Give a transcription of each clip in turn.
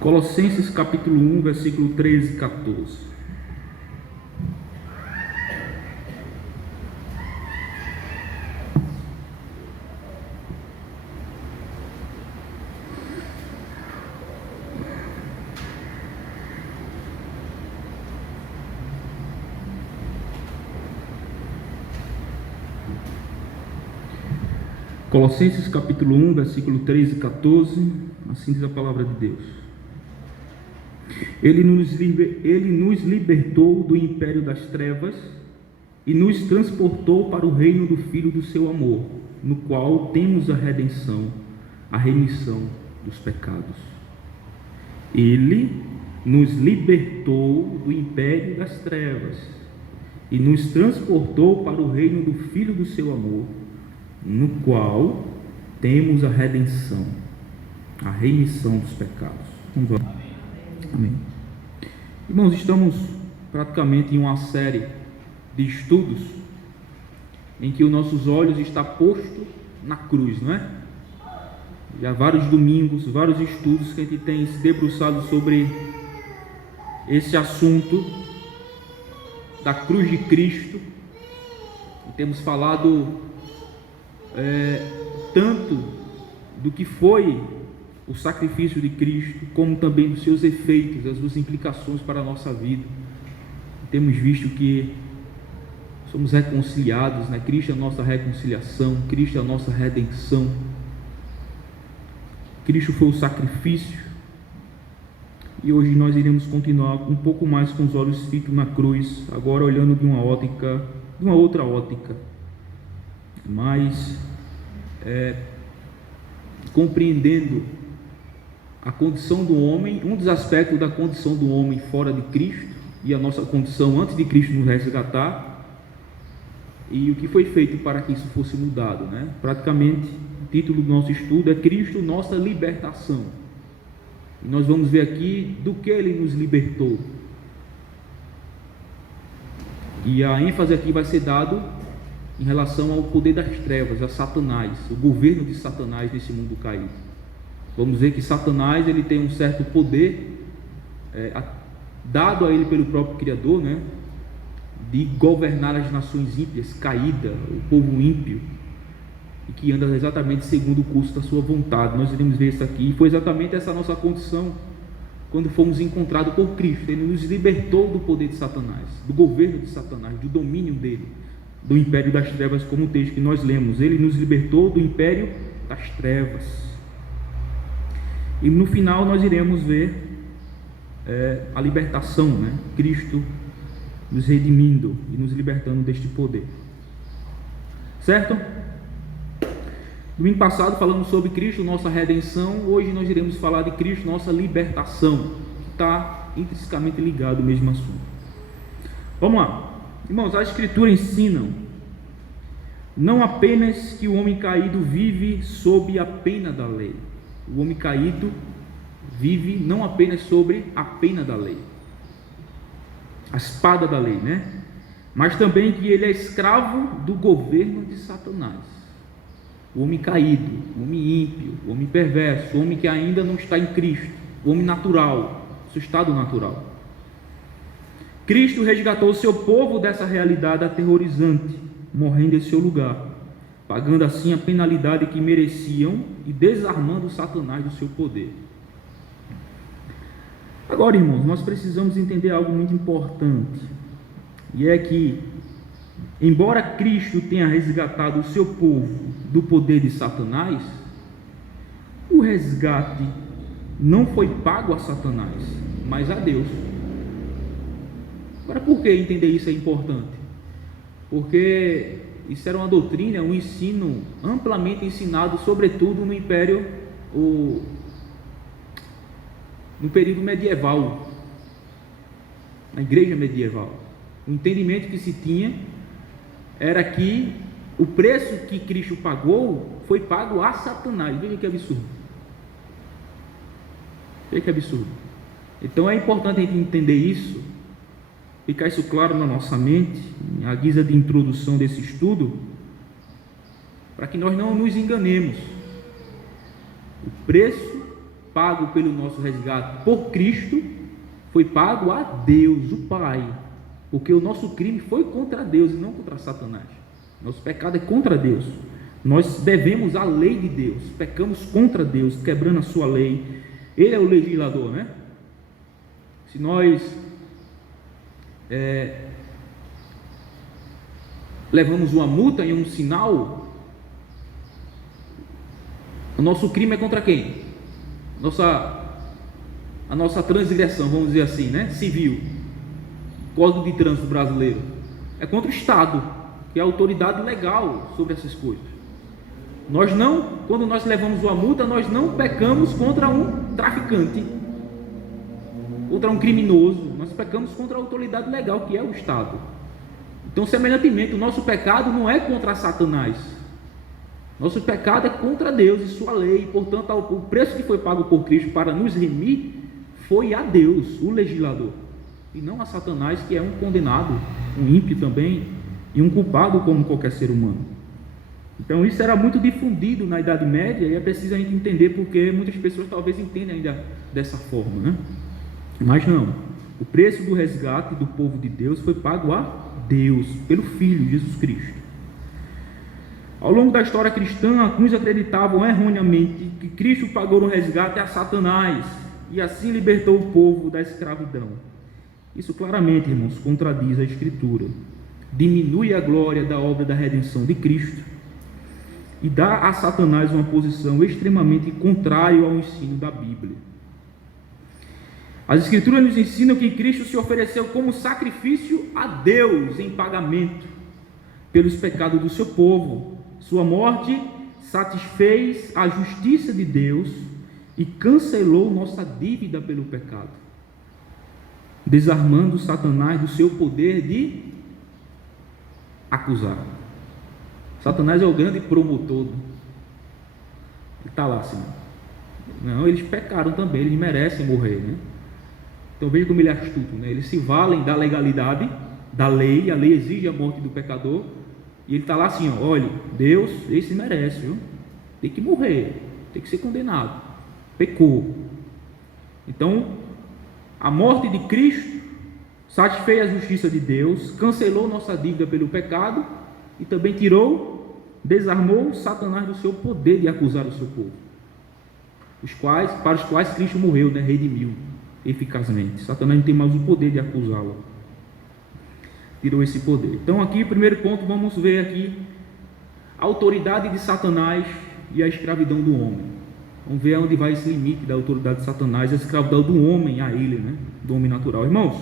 Colossenses capítulo 1, versículo 13 e 14. Colossenses capítulo 1, versículo 13 e 14, assim diz a palavra de Deus. Ele nos libertou do império das trevas e nos transportou para o reino do Filho do seu amor, no qual temos a redenção, a remissão dos pecados. Ele nos libertou do império das trevas e nos transportou para o reino do Filho do seu amor, no qual temos a redenção, a remissão dos pecados. Vamos lá. Amém. Irmãos, estamos praticamente em uma série de estudos em que os nossos olhos estão postos na cruz, não é? Já vários domingos, vários estudos que a gente tem se debruçado sobre esse assunto da cruz de Cristo. E temos falado tanto do que foi o sacrifício de Cristo, como também dos seus efeitos, das suas implicações para a nossa vida. Temos visto que somos reconciliados, né? Cristo é a nossa reconciliação, Cristo é a nossa redenção, Cristo foi o sacrifício. E hoje nós iremos continuar um pouco mais com os olhos fitos na cruz, agora olhando de uma outra ótica, mas compreendendo a condição do homem, um dos aspectos da condição do homem fora de Cristo e a nossa condição antes de Cristo nos resgatar, e o que foi feito para que isso fosse mudado, né? Praticamente, o título do nosso estudo é Cristo, nossa libertação. E nós vamos ver aqui do que Ele nos libertou. E a ênfase aqui vai ser dado em relação ao poder das trevas, a Satanás, o governo de Satanás nesse mundo caído. Vamos ver que Satanás ele tem um certo poder dado a ele pelo próprio Criador, né, de governar as nações ímpias, caídas, o povo ímpio, e que anda exatamente segundo o curso da sua vontade. Nós iremos ver isso aqui, e foi exatamente essa nossa condição quando fomos encontrados por Cristo. Ele nos libertou do poder de Satanás, do governo de Satanás, do domínio dele, do império das trevas, como o texto que nós lemos. Ele nos libertou do império das trevas. E no final nós iremos ver a libertação, né? Cristo nos redimindo e nos libertando deste poder. Certo? Domingo passado falamos sobre Cristo, nossa redenção. Hoje nós iremos falar de Cristo, nossa libertação, que está intrinsecamente ligado ao mesmo assunto. Vamos lá. Irmãos, a Escritura ensina não apenas que o homem caído vive sob a pena da lei. O homem caído vive não apenas sobre a pena da lei, a espada da lei, né? Mas também que ele é escravo do governo de Satanás. O homem caído, o homem ímpio, o homem perverso, o homem que ainda não está em Cristo, o homem natural, seu estado natural. Cristo resgatou o seu povo dessa realidade aterrorizante, morrendo em seu lugar, pagando assim a penalidade que mereciam e desarmando Satanás do seu poder. Agora, irmãos, nós precisamos entender algo muito importante, e é que, embora Cristo tenha resgatado o seu povo do poder de Satanás, o resgate não foi pago a Satanás, mas a Deus. Agora, por que entender isso é importante? Porque isso era uma doutrina, um ensino amplamente ensinado, sobretudo no Império, no período medieval, na igreja medieval. O entendimento que se tinha era que o preço que Cristo pagou foi pago a Satanás. Veja que absurdo. Veja que absurdo. Então é importante a gente entender isso, ficar isso claro na nossa mente, à guisa de introdução desse estudo, para que nós não nos enganemos. O preço pago pelo nosso resgate por Cristo, foi pago a Deus, o Pai, porque o nosso crime foi contra Deus e não contra Satanás. Nosso pecado é contra Deus. Nós devemos a lei de Deus, pecamos contra Deus, quebrando a sua lei. Ele é o legislador, né? Se nós levamos uma multa em um sinal, o nosso crime é contra quem? A nossa transgressão, vamos dizer assim, né? Civil, Código de Trânsito brasileiro, é contra o Estado, que é a autoridade legal sobre essas coisas. Quando nós levamos uma multa, nós não pecamos contra um traficante, contra um criminoso, nós pecamos contra a autoridade legal, que é o Estado. Então, semelhantemente, o nosso pecado não é contra Satanás, nosso pecado é contra Deus e sua lei. Portanto, o preço que foi pago por Cristo para nos remir foi a Deus, o legislador, e não a Satanás, que é um condenado, um ímpio também, e um culpado como qualquer ser humano. Então isso era muito difundido na Idade Média, e é preciso a gente entender, porque muitas pessoas talvez entendem ainda dessa forma, né? Mas não, o preço do resgate do povo de Deus foi pago a Deus, pelo Filho, Jesus Cristo. Ao longo da história cristã, alguns acreditavam erroneamente que Cristo pagou o resgate a Satanás, e assim libertou o povo da escravidão. Isso claramente, irmãos, contradiz a Escritura, diminui a glória da obra da redenção de Cristo e dá a Satanás uma posição extremamente contrária ao ensino da Bíblia. As Escrituras nos ensinam que Cristo se ofereceu como sacrifício a Deus em pagamento pelos pecados do seu povo. Sua morte satisfez a justiça de Deus e cancelou nossa dívida pelo pecado, desarmando Satanás do seu poder de acusar. Satanás é o grande promotor. Ele está lá assim. Não, eles pecaram também, eles merecem morrer, né? Então veja como ele é astuto, né? Eles se valem da legalidade, da lei, a lei exige a morte do pecador, e ele está lá assim, ó, olha, Deus, esse merece, viu? Tem que morrer, tem que ser condenado, pecou. Então, a morte de Cristo satisfez a justiça de Deus, cancelou nossa dívida pelo pecado e também desarmou Satanás do seu poder de acusar o seu povo, para os quais Cristo morreu, né? Redimiu eficazmente. Satanás não tem mais o poder de acusá-lo, tirou esse poder. Então aqui, primeiro ponto, vamos ver aqui a autoridade de Satanás e a escravidão do homem. Vamos ver onde vai esse limite da autoridade de Satanás e a escravidão do homem a ele, né? Do homem natural. Irmãos,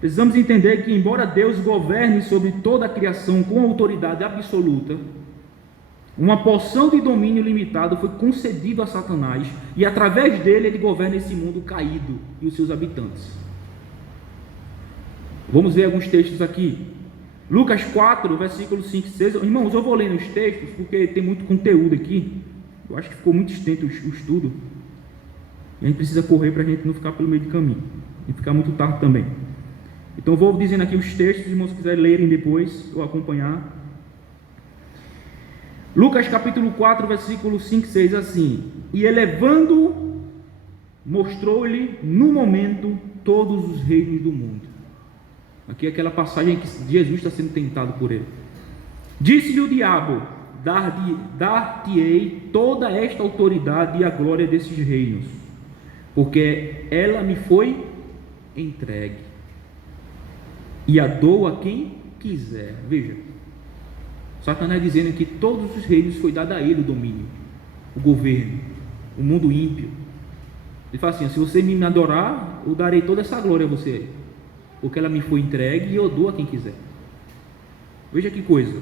precisamos entender que, embora Deus governe sobre toda a criação com autoridade absoluta, uma porção de domínio limitado foi concedido a Satanás, e através dele ele governa esse mundo caído e os seus habitantes. Vamos ver alguns textos aqui. Lucas 4, versículos 5 e 6. Irmãos, eu vou ler nos textos porque tem muito conteúdo aqui. Eu acho que ficou muito extenso o estudo, e a gente precisa correr para a gente não ficar pelo meio do caminho e ficar muito tarde também. Então eu vou dizendo aqui os textos, irmãos, se quiserem lerem depois ou acompanhar. Lucas capítulo 4, versículo 5 e 6, assim: e elevando, mostrou-lhe no momento todos os reinos do mundo. Aqui é aquela passagem que Jesus está sendo tentado por ele. Disse-lhe o diabo: dar-te-ei toda esta autoridade e a glória desses reinos, porque ela me foi entregue, e a dou a quem quiser. Veja, Satanás dizendo que todos os reinos foi dado a ele o domínio, o governo, o mundo ímpio. Ele fala assim: se você me adorar, eu darei toda essa glória a você, porque ela me foi entregue e eu dou a quem quiser. Veja que coisa.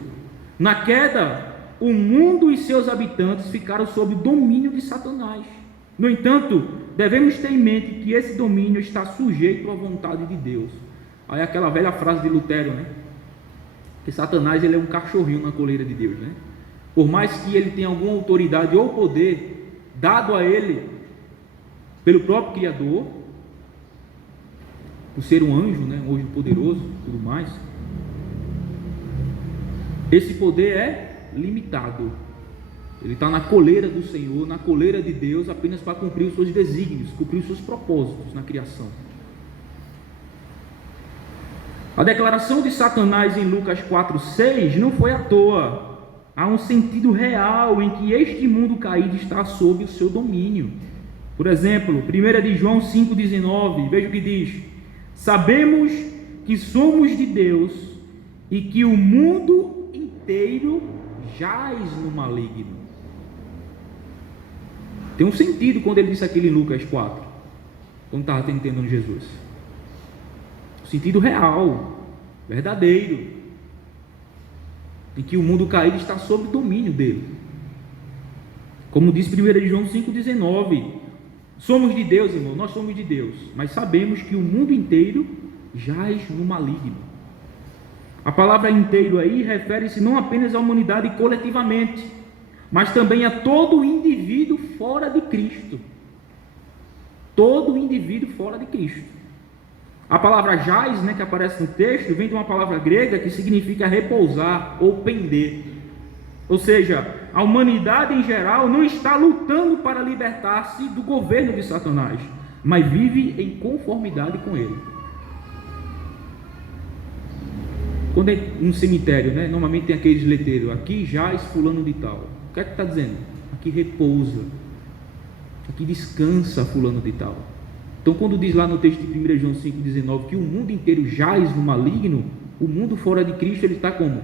Na queda, o mundo e seus habitantes ficaram sob o domínio de Satanás. No entanto, devemos ter em mente que esse domínio está sujeito à vontade de Deus. Aí aquela velha frase de Lutero, né? Que Satanás, ele é um cachorrinho na coleira de Deus, né? Por mais que ele tenha alguma autoridade ou poder dado a ele pelo próprio Criador, por ser um anjo, né? Um anjo poderoso, tudo mais, esse poder é limitado. Ele está na coleira do Senhor, na coleira de Deus, apenas para cumprir os seus desígnios, cumprir os seus propósitos na criação. A declaração de Satanás em Lucas 4,6 não foi à toa. Há um sentido real em que este mundo caído está sob o seu domínio. Por exemplo, 1 de João 5,19, veja o que diz: sabemos que somos de Deus e que o mundo inteiro jaz no maligno. Tem um sentido quando ele disse aquilo em Lucas 4, quando estava tentando Jesus. Sentido real, verdadeiro, em que o mundo caído está sob o domínio dele. Como diz 1 João 5,19, somos de Deus, irmão, nós somos de Deus, mas sabemos que o mundo inteiro jaz no maligno. A palavra inteiro aí refere-se não apenas à humanidade coletivamente, mas também a todo indivíduo fora de Cristo. Todo indivíduo fora de Cristo. A palavra jaz, que aparece no texto, vem de uma palavra grega que significa repousar ou pender. Ou seja, a humanidade em geral não está lutando para libertar-se do governo de Satanás, mas vive em conformidade com ele. Quando é um cemitério, normalmente tem aqueles letreiros: aqui jaz fulano de tal. O que é que está dizendo? Aqui repousa, aqui descansa fulano de tal. Então, quando diz lá no texto de 1 João 5,19 que o mundo inteiro jaz no maligno, o mundo fora de Cristo, ele está como?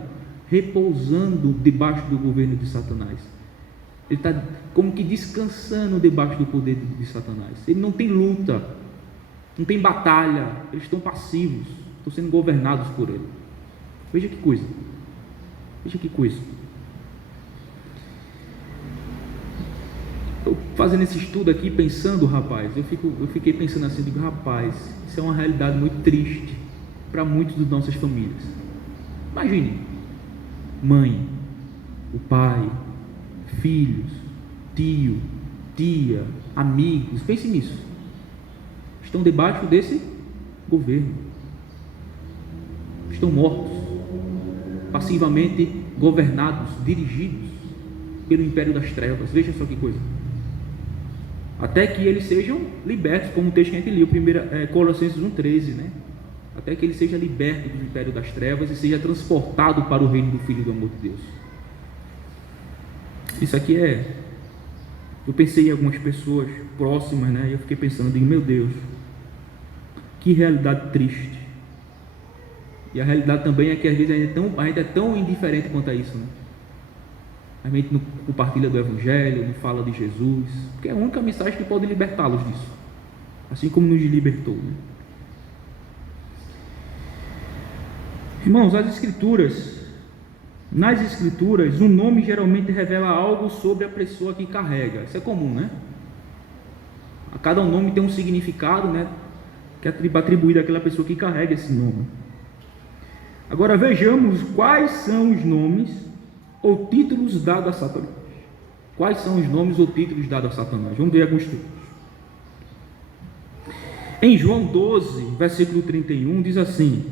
Repousando debaixo do governo de Satanás. Ele está como que descansando debaixo do poder de Satanás. Ele não tem luta, não tem batalha, eles estão passivos, estão sendo governados por ele. Veja que coisa, veja que coisa. Eu fazendo esse estudo aqui, pensando, rapaz, eu fiquei pensando assim, digo, rapaz, isso é uma realidade muito triste para muitas das nossas famílias. Imagine, mãe, o pai, filhos, tio, tia, amigos, pense nisso, estão debaixo desse governo, estão mortos, passivamente governados, dirigidos pelo império das trevas. Veja só que coisa. Até que eles sejam libertos, como o texto que a gente leu, Colossenses 1,13, até que ele seja liberto do império das trevas e seja transportado para o reino do Filho do amor de Deus. Isso aqui eu pensei em algumas pessoas próximas, e eu fiquei pensando, digo, meu Deus, que realidade triste. E a realidade também é que às vezes a gente é tão indiferente quanto a isso, A gente não compartilha do Evangelho, não fala de Jesus, porque é a única mensagem que pode libertá-los disso, assim como nos libertou. Irmãos, nas Escrituras, o nome geralmente revela algo sobre a pessoa que carrega. Isso é comum, A cada nome tem um significado, que é atribuído àquela pessoa que carrega esse nome. Agora vejamos quais são os nomes ou títulos dados a Satanás. Quais são os nomes ou títulos dados a Satanás? Vamos ver alguns títulos. Em João 12, versículo 31, diz assim: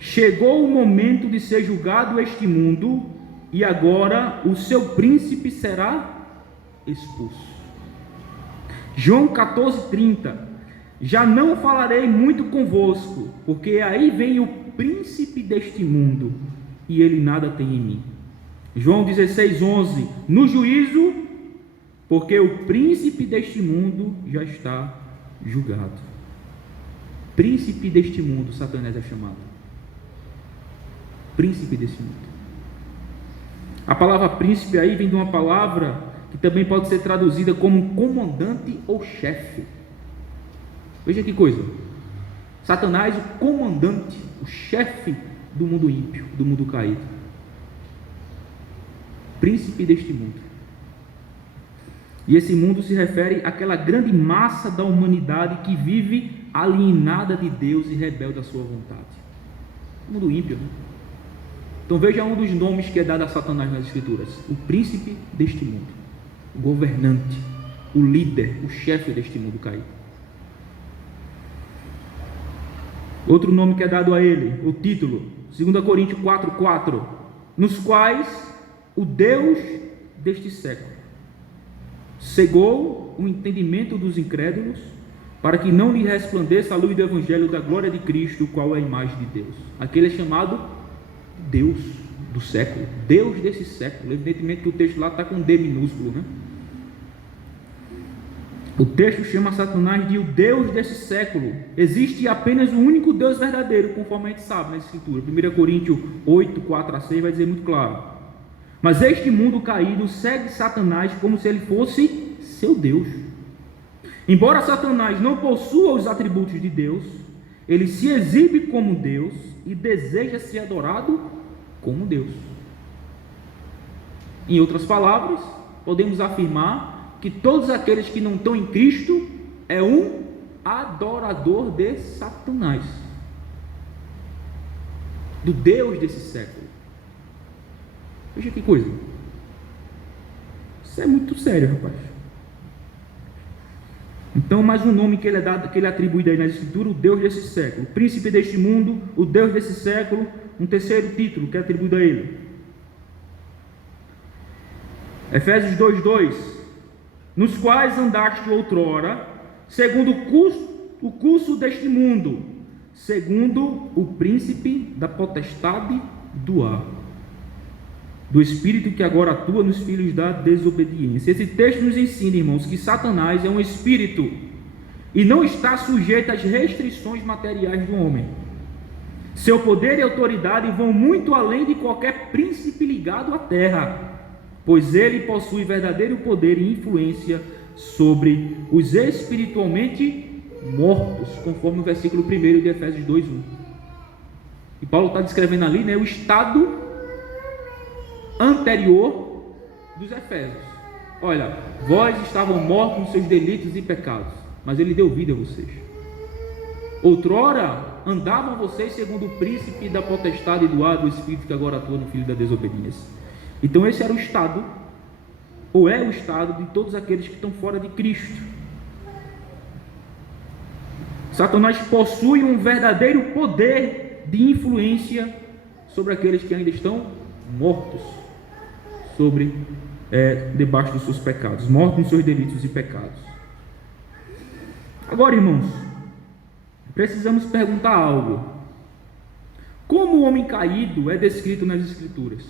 chegou o momento de ser julgado este mundo, e agora o seu príncipe será expulso. João 14:30, já não falarei muito convosco, porque aí vem o príncipe deste mundo, e ele nada tem em mim. João 16:11, no juízo, porque o príncipe deste mundo já está julgado. Príncipe deste mundo, Satanás é chamado. Príncipe deste mundo. A palavra príncipe aí vem de uma palavra que também pode ser traduzida como comandante ou chefe. Veja que coisa. Satanás, o comandante, o chefe do mundo ímpio, do mundo caído. Príncipe deste mundo. E esse mundo se refere àquela grande massa da humanidade que vive alienada de Deus e rebelde à sua vontade. O mundo ímpio, Então veja um dos nomes que é dado a Satanás nas Escrituras: o príncipe deste mundo, o governante, o líder, o chefe deste mundo caído. Outro nome que é dado a ele, o título, 2 Coríntios 4:4, nos quais o Deus deste século. Cegou o entendimento dos incrédulos, para que não lhe resplandeça a luz do Evangelho da glória de Cristo, qual é a imagem de Deus. Aquele é chamado Deus do século, Deus desse século. Evidentemente que o texto lá está com D minúsculo, né? O texto chama Satanás de o Deus desse século. Existe apenas o único Deus verdadeiro, conforme a gente sabe na Escritura. 1 Coríntios 8, 4 a 6 vai dizer muito claro. Mas este mundo caído segue Satanás como se ele fosse seu Deus. Embora Satanás não possua os atributos de Deus, ele se exibe como Deus e deseja ser adorado como Deus. Em outras palavras, podemos afirmar que todos aqueles que não estão em Cristo é um adorador de Satanás, do Deus desse século. Veja que coisa. Isso é muito sério, rapaz. Então, mais um nome que ele é dado, que ele é atribuído aí na Escritura, o Deus desse século, o príncipe deste mundo, o Deus desse século. Um terceiro título que é atribuído a ele, Efésios 2:2, nos quais andaste outrora, segundo o curso deste mundo, segundo o príncipe da potestade do ar, do espírito que agora atua nos filhos da desobediência. Esse texto nos ensina, irmãos, que Satanás é um espírito e não está sujeito às restrições materiais do homem. Seu poder e autoridade vão muito além de qualquer príncipe ligado à terra, pois ele possui verdadeiro poder e influência sobre os espiritualmente mortos, conforme o versículo 1 de Efésios 2:1. E Paulo está descrevendo ali, né, o estado anterior dos Efésios. Olha, vós estavam mortos nos seus delitos e pecados, mas ele deu vida a vocês. Outrora andavam vocês segundo o príncipe da potestade do ar, do espírito que agora atua no filho da desobediência. Então esse era o estado, ou é o estado de todos aqueles que estão fora de Cristo. Satanás possui um verdadeiro poder de influência sobre aqueles que ainda estão mortos, debaixo dos seus pecados, mortos nos seus delitos e pecados. Agora, irmãos, precisamos perguntar algo. Como o homem caído é descrito nas Escrituras?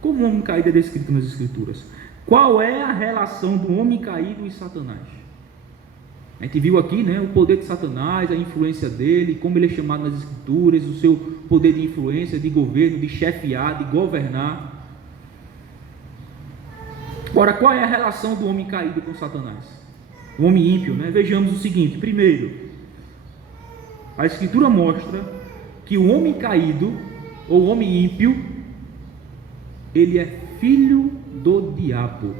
Como o homem caído é descrito nas Escrituras? Qual é a relação do homem caído e Satanás? A gente viu aqui, né, o poder de Satanás, a influência dele, como ele é chamado nas Escrituras, o seu poder de influência, de governo, de chefiar, de governar. Agora, qual é a relação do homem caído com Satanás? O homem ímpio, né? Vejamos o seguinte. Primeiro, a Escritura mostra que o homem caído, ou o homem ímpio, ele é filho do diabo.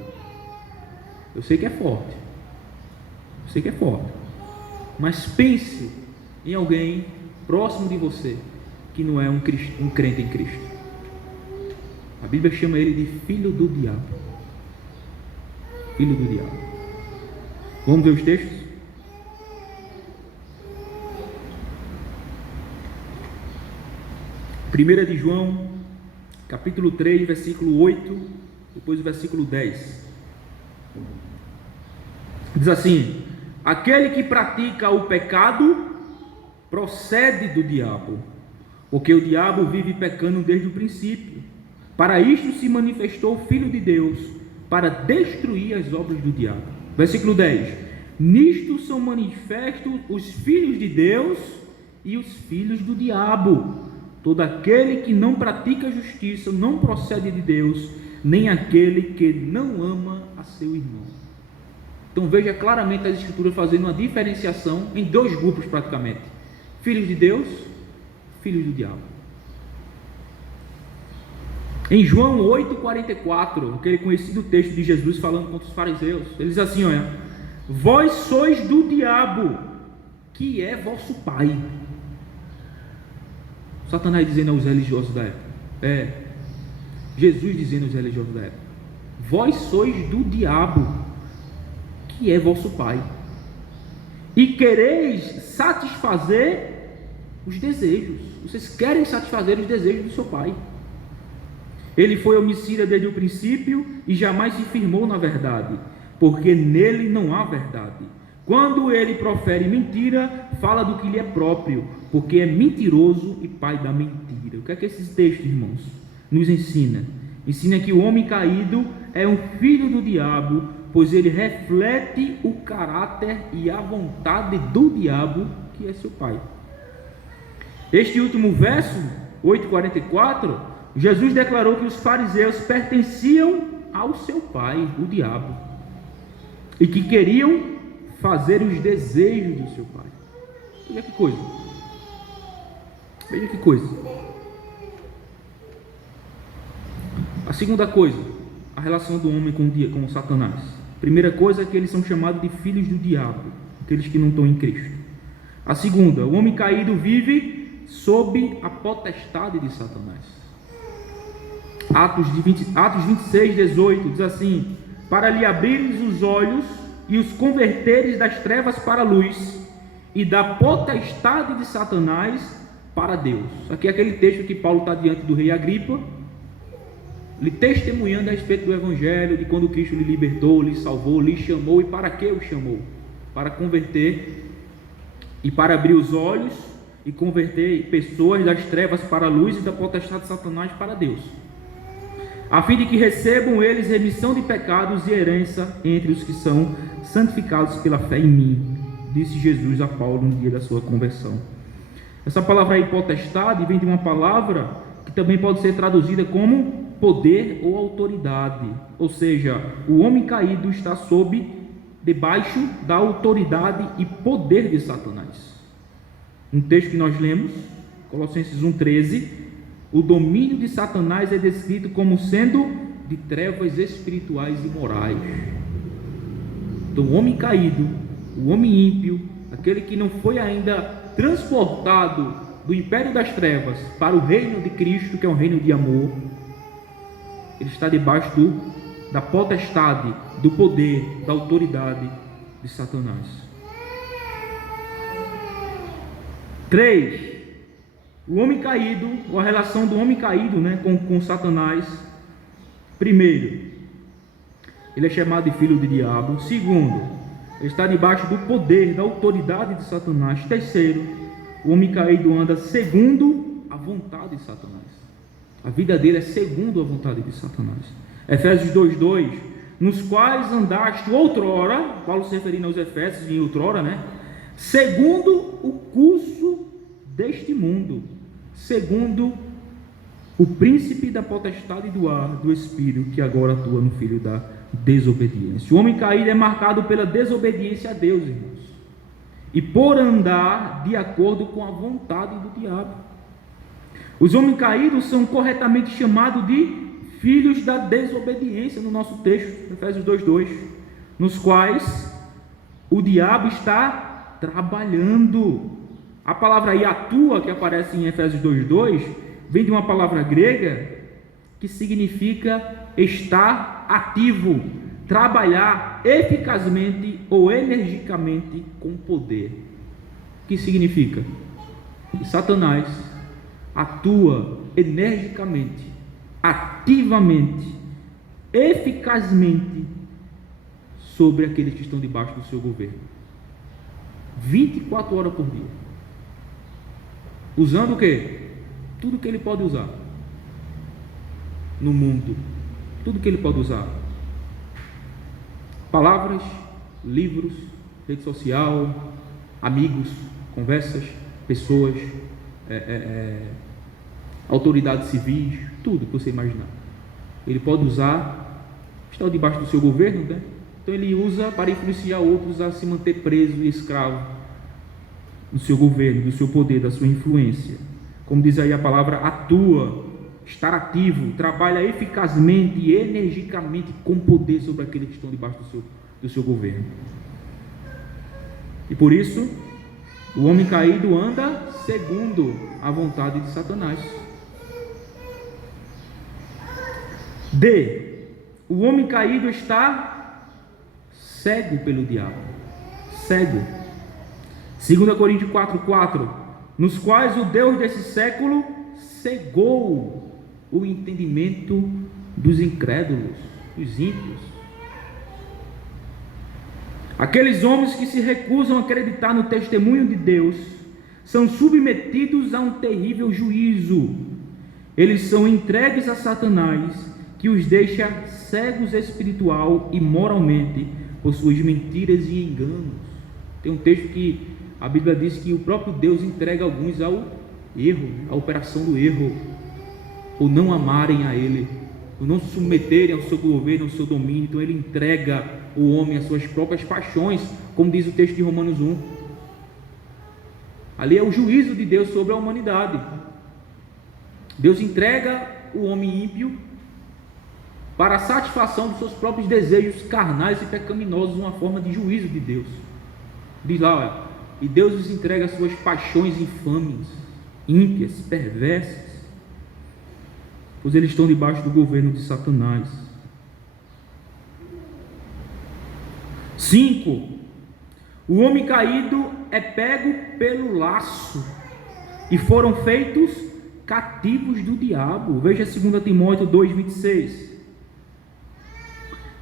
Eu sei que é forte. Eu sei que é forte. Mas pense em alguém próximo de você que não é um crente em Cristo. A Bíblia chama ele de filho do diabo. Filho do diabo. Vamos ver os textos? Primeira de João, capítulo 3, versículo 8, depois o versículo 10. Diz assim: aquele que pratica o pecado procede do diabo, porque o diabo vive pecando desde o princípio. Para isto se manifestou o Filho de Deus, para destruir as obras do diabo. Versículo 10: nisto são manifestos os filhos de Deus e os filhos do diabo. Todo aquele que não pratica a justiça não procede de Deus, nem aquele que não ama a seu irmão. Então veja claramente as Escrituras fazendo uma diferenciação em dois grupos praticamente: filhos de Deus, filhos do diabo. Em João 8,44, aquele conhecido texto de Jesus falando contra os fariseus, ele diz assim: olha, vós sois do diabo, que é vosso pai. Satanás dizendo aos religiosos da época, Jesus dizendo aos religiosos da época: vós sois do diabo, que é vosso pai, e quereis satisfazer os desejos. Vocês querem satisfazer os desejos do seu pai. Ele foi homicida desde o princípio e jamais se firmou na verdade, porque nele não há verdade. Quando ele profere mentira, fala do que lhe é próprio, porque é mentiroso e pai da mentira. O que é que esses textos, irmãos, nos ensina? Ensina que o homem caído é um filho do diabo, pois ele reflete o caráter e a vontade do diabo, que é seu pai. Este último verso, 8:44, Jesus declarou que os fariseus pertenciam ao seu pai, o diabo, e que queriam fazer os desejos do seu pai. Veja que coisa. Veja que coisa. A segunda coisa, a relação do homem com Satanás. Primeira coisa é que eles são chamados de filhos do diabo, aqueles que não estão em Cristo. A segunda, o homem caído vive sob a potestade de Satanás. Atos 26:18 diz assim: para lhe abrires os olhos e os converteres das trevas para a luz, e da potestade de Satanás para Deus. Aqui é aquele texto que Paulo está diante do rei Agripa, lhe testemunhando a respeito do Evangelho, de quando Cristo lhe libertou, lhe salvou, lhe chamou, e para que o chamou? Para converter e para abrir os olhos e converter pessoas das trevas para a luz e da potestade de Satanás para Deus, a fim de que recebam eles remissão de pecados e herança entre os que são santificados pela fé em mim, disse Jesus a Paulo no dia da sua conversão. Essa palavra aí, potestade, vem de uma palavra que também pode ser traduzida como poder ou autoridade, ou seja, o homem caído está debaixo da autoridade e poder de Satanás. Um texto que nós lemos, Colossenses 1:13, o domínio de Satanás é descrito como sendo de trevas espirituais e morais. Então, o homem caído, o homem ímpio, aquele que não foi ainda transportado do império das trevas para o reino de Cristo, que é um reino de amor, ele está debaixo da potestade, do poder, da autoridade de Satanás. 3. O homem caído, ou a relação do homem caído, com Satanás. Primeiro, ele é chamado de filho do diabo. Segundo, ele está debaixo do poder, da autoridade de Satanás. Terceiro, o homem caído anda segundo a vontade de Satanás. A vida dele é segundo a vontade de Satanás. Efésios 2:2, nos quais andaste outrora, Paulo se referindo aos Efésios em outrora, segundo o curso deste mundo, segundo o príncipe da potestade do ar, do espírito, que agora atua no filho da desobediência. O homem caído é marcado pela desobediência a Deus, irmãos, e por andar de acordo com a vontade do diabo. Os homens caídos são corretamente chamados de filhos da desobediência no nosso texto, Efésios 2:2, nos quais o diabo está trabalhando. A palavra aí, atua, que aparece em Efésios 2:2, vem de uma palavra grega que significa estar ativo, trabalhar eficazmente ou energicamente com poder. O que significa? Que Satanás atua energicamente, ativamente, eficazmente sobre aqueles que estão debaixo do seu governo, 24 horas por dia, usando o quê? Tudo que ele pode usar no mundo, tudo que ele pode usar: palavras, livros, rede social, amigos, conversas, pessoas, autoridades civis, tudo que você imaginar. Ele pode usar, está debaixo do seu governo, então ele usa para influenciar outros a se manter preso e escravo do seu governo, do seu poder, da sua influência. Como diz aí a palavra, atua, estar ativo, trabalha eficazmente e energicamente com poder sobre aqueles que estão debaixo do seu governo. E por isso, o homem caído anda segundo a vontade de Satanás. D. O homem caído está cego pelo diabo. Cego. 2 Coríntios 4:4, nos quais o Deus desse século cegou o entendimento dos incrédulos, dos ímpios. Aqueles homens que se recusam a acreditar no testemunho de Deus são submetidos a um terrível juízo. Eles são entregues a Satanás, que os deixa cegos espiritual e moralmente por suas mentiras e enganos. Tem um texto que a Bíblia diz que o próprio Deus entrega alguns ao erro, à operação do erro, por não amarem a Ele, por não se submeterem ao seu governo, ao seu domínio. Então Ele entrega o homem às suas próprias paixões, como diz o texto de Romanos 1. Ali é o juízo de Deus sobre a humanidade. Deus entrega o homem ímpio para a satisfação dos seus próprios desejos carnais e pecaminosos, uma forma de juízo de Deus. Diz lá, olha, e Deus os entrega as suas paixões infames, ímpias, perversas, pois eles estão debaixo do governo de Satanás. 5. O homem caído é pego pelo laço e foram feitos cativos do diabo. Veja 2 Timóteo 2,26.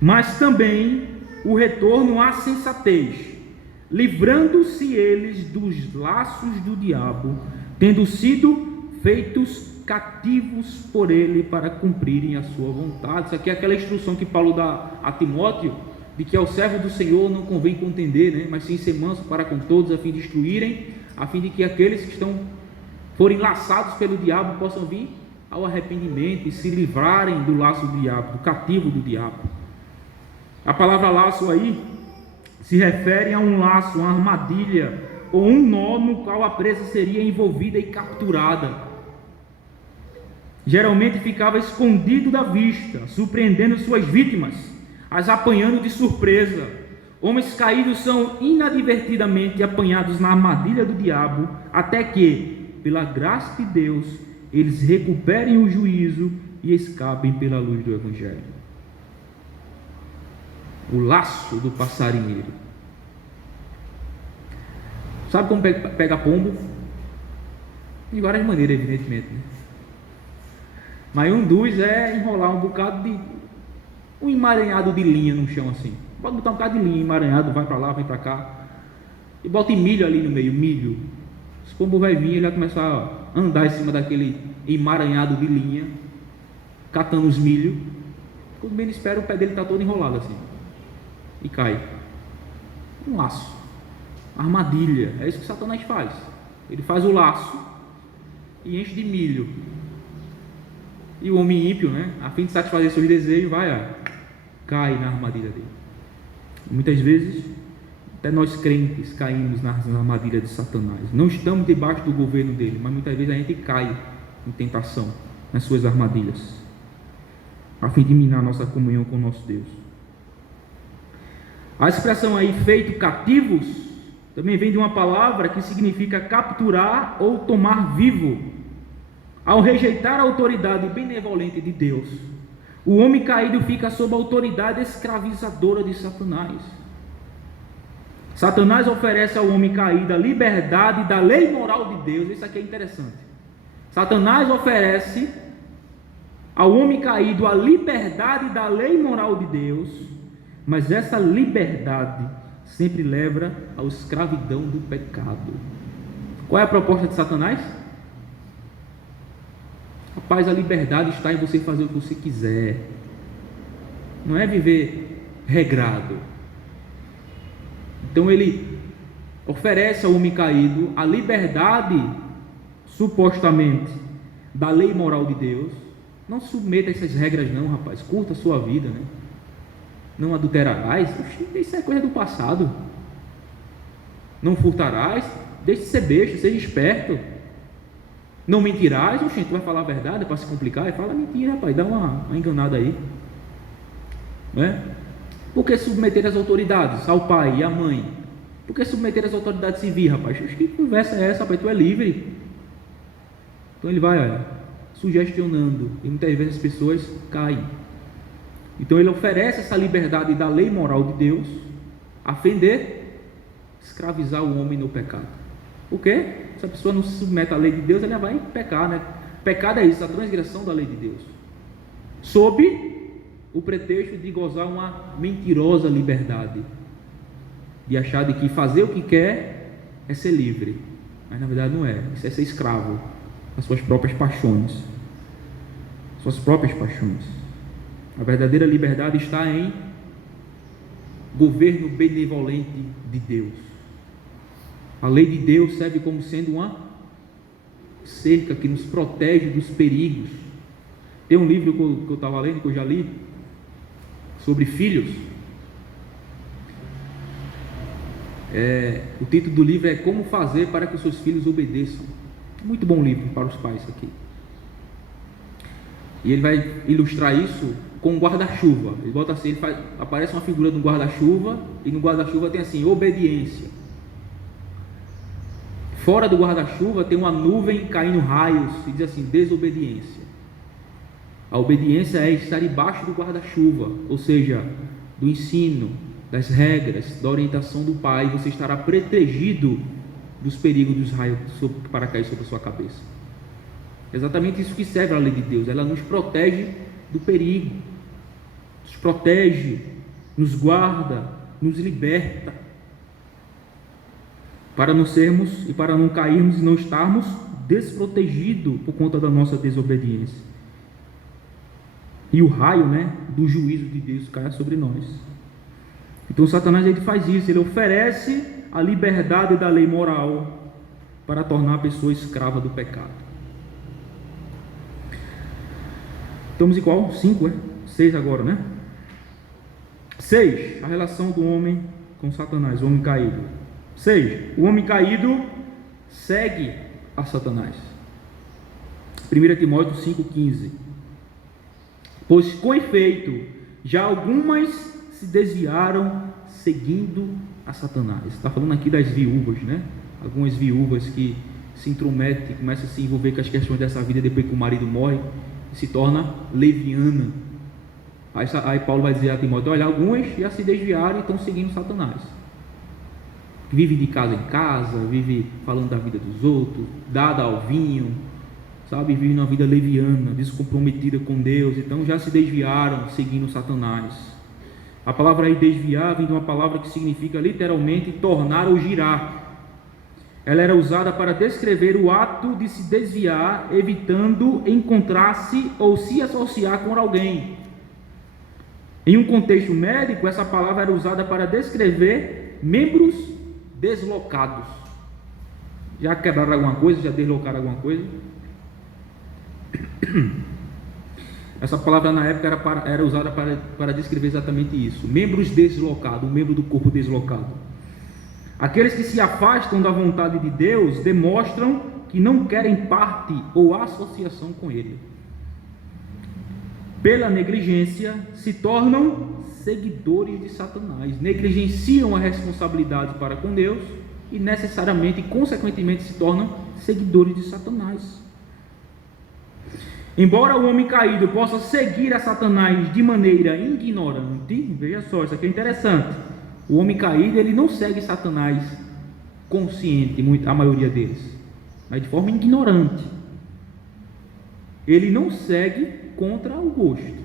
Mas também o retorno à sensatez, livrando-se eles dos laços do diabo, tendo sido feitos cativos por ele para cumprirem a sua vontade. Isso aqui é aquela instrução que Paulo dá a Timóteo, de que ao servo do Senhor não convém contender, né? Mas sim ser manso para com todos, a fim de instruírem, a fim de que aqueles que forem laçados pelo diabo possam vir ao arrependimento e se livrarem do laço do diabo, do cativo do diabo. A palavra laço aí se refere a um laço, uma armadilha ou um nó no qual a presa seria envolvida e capturada. Geralmente ficava escondido da vista, surpreendendo suas vítimas, as apanhando de surpresa. Homens caídos são inadvertidamente apanhados na armadilha do diabo, até que, pela graça de Deus, eles recuperem o juízo e escapem pela luz do Evangelho. O laço do passarinheiro. Sabe como pega pombo? De várias maneiras, evidentemente, né? Mas um dos é enrolar um bocado de um emaranhado de linha no chão assim. Pode botar um bocado de linha emaranhado, vai para lá, vem para cá, e bota milho ali no meio, milho. Esse pombo vai vir, ele vai começar a andar em cima daquele emaranhado de linha, catando os milho. Quando menos espera, o pé dele está todo enrolado assim e cai. Um laço, armadilha. É isso que Satanás faz. Ele faz o laço e enche de milho. E o homem ímpio, né, a fim de satisfazer seus desejos, cai na armadilha dele. Muitas vezes, até nós crentes caímos nas armadilhas de Satanás. Não estamos debaixo do governo dele, mas muitas vezes a gente cai em tentação, nas suas armadilhas, a fim de minar nossa comunhão com o nosso Deus. A expressão aí, feito cativos, também vem de uma palavra que significa capturar ou tomar vivo. Ao rejeitar a autoridade benevolente de Deus, o homem caído fica sob a autoridade escravizadora de Satanás. Satanás oferece ao homem caído a liberdade da lei moral de Deus. Isso aqui é interessante. Satanás oferece ao homem caído a liberdade da lei moral de Deus, mas essa liberdade sempre leva à escravidão do pecado. Qual é a proposta de Satanás? Rapaz, a liberdade está em você fazer o que você quiser, não é viver regrado. Então ele oferece ao homem caído a liberdade, supostamente, da lei moral de Deus. Não submeta a essas regras não, rapaz, curta a sua vida, né? Não adulterarás, isso é coisa do passado. Não furtarás, deixe de ser besta, seja esperto. Não mentirás, tu vai falar a verdade para se complicar, e fala mentira, rapaz, dá uma enganada aí, não é? Por que submeter as autoridades, ao pai e à mãe? Por que submeter as autoridades civis, rapaz? Que conversa é essa, rapaz? Tu é livre. Então ele vai, sugestionando, e muitas vezes as pessoas caem. Então ele oferece essa liberdade da lei moral de Deus, a fim de escravizar o homem no pecado. Por quê? Se a pessoa não se submete à lei de Deus, ela vai pecar, né? Pecado é isso, a transgressão da lei de Deus, sob o pretexto de gozar uma mentirosa liberdade, de achar de que fazer o que quer é ser livre, mas na verdade não é. Isso é ser escravo das suas próprias paixões, A verdadeira liberdade está em governo benevolente de Deus. A lei de Deus serve como sendo uma cerca que nos protege dos perigos. Tem um livro que eu estava lendo, que eu já li, sobre filhos. O título do livro é Como Fazer para que os Seus Filhos Obedeçam. Muito bom livro para os pais aqui. E ele vai ilustrar isso com um guarda-chuva. Ele bota assim, aparece uma figura de um guarda-chuva, e no guarda-chuva tem assim, obediência. Fora do guarda-chuva tem uma nuvem caindo raios, e diz assim, desobediência. A obediência é estar debaixo do guarda-chuva, ou seja, do ensino, das regras, da orientação do Pai. Você estará protegido dos perigos dos raios para cair sobre a sua cabeça. Exatamente isso que serve a lei de Deus. Ela nos protege do perigo, nos protege, nos guarda, nos liberta, para não sermos e para não cairmos e não estarmos desprotegidos por conta da nossa desobediência. E o raio, do juízo de Deus cai sobre nós. Então Satanás ele faz isso, ele oferece a liberdade da lei moral para tornar a pessoa escrava do pecado. Estamos em qual? 5, 6 agora, 6. A relação do homem com Satanás, o homem caído. 6. O homem caído segue a Satanás. 1 Timóteo 5,15. Pois com efeito, já algumas se desviaram seguindo a Satanás. Está falando aqui das viúvas, Algumas viúvas que se intrometem, começam a se envolver com as questões dessa vida depois que o marido morre, e se torna leviana. Aí Paulo vai dizer a Timóteo, olha, algumas já se desviaram e estão seguindo Satanás. Vive de casa em casa, vive falando da vida dos outros, dada ao vinho, vive uma vida leviana, descomprometida com Deus. Então já se desviaram seguindo Satanás. A palavra aí desviar vem de uma palavra que significa literalmente tornar ou girar. Ela era usada para descrever o ato de se desviar, evitando encontrar-se ou se associar com alguém. Em um contexto médico, essa palavra era usada para descrever membros deslocados. Já quebraram alguma coisa? Já deslocaram alguma coisa? Essa palavra na época era usada para descrever exatamente isso. Membros deslocados, um membro do corpo deslocado. Aqueles que se afastam da vontade de Deus demonstram que não querem parte ou associação com Ele. Pela negligência, se tornam seguidores de Satanás, negligenciam a responsabilidade para com Deus e necessariamente e consequentemente se tornam seguidores de Satanás. Embora o homem caído possa seguir a Satanás de maneira ignorante, veja só, isso aqui é interessante. O homem caído ele não segue Satanás consciente, a maioria deles, mas de forma ignorante. Ele não segue contra o gosto.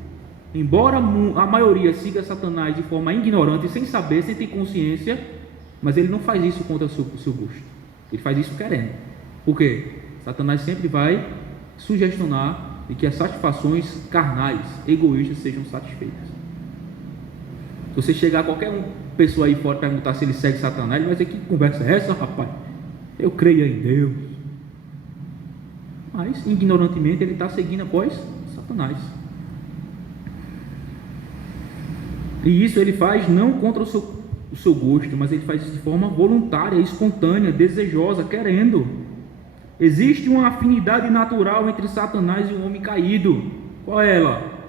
Embora a maioria siga Satanás de forma ignorante, sem saber, sem ter consciência, mas ele não faz isso contra o seu gosto. Ele faz isso querendo. Por quê? Satanás sempre vai sugestionar de que as satisfações carnais, egoístas, sejam satisfeitas. Se você chegar a qualquer pessoa aí fora e perguntar se ele segue Satanás, ele vai dizer, que conversa é essa, rapaz? Eu creio em Deus. Mas ignorantemente ele está seguindo após Satanás. E isso ele faz não contra o seu gosto, mas ele faz isso de forma voluntária, espontânea, desejosa, querendo. Existe uma afinidade natural entre Satanás e o homem caído. Qual é ela?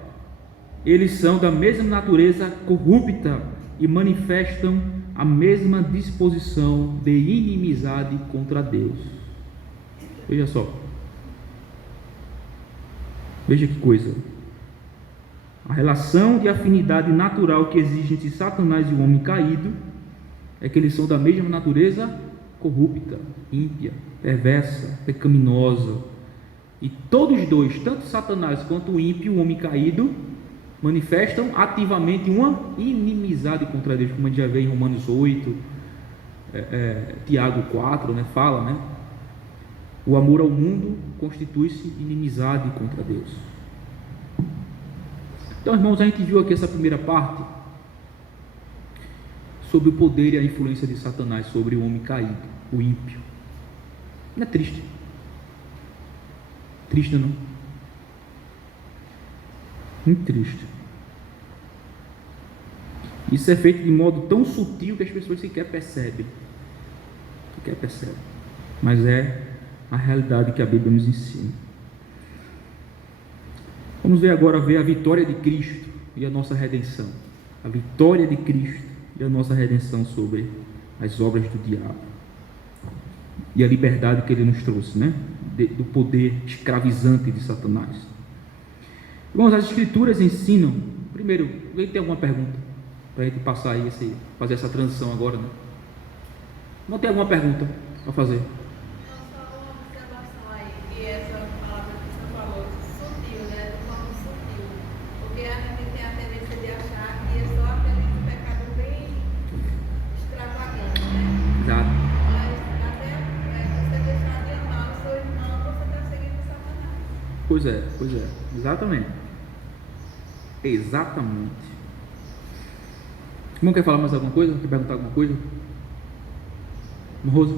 Eles são da mesma natureza corrupta e manifestam a mesma disposição de inimizade contra Deus. Veja só. Veja que coisa. A relação de afinidade natural que existe entre Satanás e o homem caído é que eles são da mesma natureza corrupta, ímpia, perversa, pecaminosa. E todos dois, tanto Satanás quanto o ímpio, o homem caído, manifestam ativamente uma inimizade contra Deus, como a gente já vê em Romanos 8, Tiago 4, né, fala, né? O amor ao mundo constitui-se inimizade contra Deus. Então, irmãos, a gente viu aqui essa primeira parte sobre o poder e a influência de Satanás sobre o homem caído, o ímpio. Não é triste? Triste, não? Muito triste. Isso é feito de modo tão sutil que as pessoas sequer percebem. Mas é a realidade que a Bíblia nos ensina. Vamos ver agora a vitória de Cristo e a nossa redenção. A vitória de Cristo e a nossa redenção sobre as obras do diabo. E a liberdade que ele nos trouxe, né? Do poder escravizante de Satanás. Irmãos, as Escrituras ensinam. Primeiro, alguém tem alguma pergunta? Para a gente passar aí, fazer essa transição agora, né? Não tem alguma pergunta para fazer? Não, só uma observação aí, que essa palavra que você falou, sutil, né? De forma sutil. Porque a gente tem a tendência de achar que é só aquele pecado bem extravagante, né? Exato. Mas até você deixar de amar o seu irmão, você está seguindo Satanás. Pois é. Exatamente. Irmão, quer falar mais alguma coisa? Quer perguntar alguma coisa? Rosa,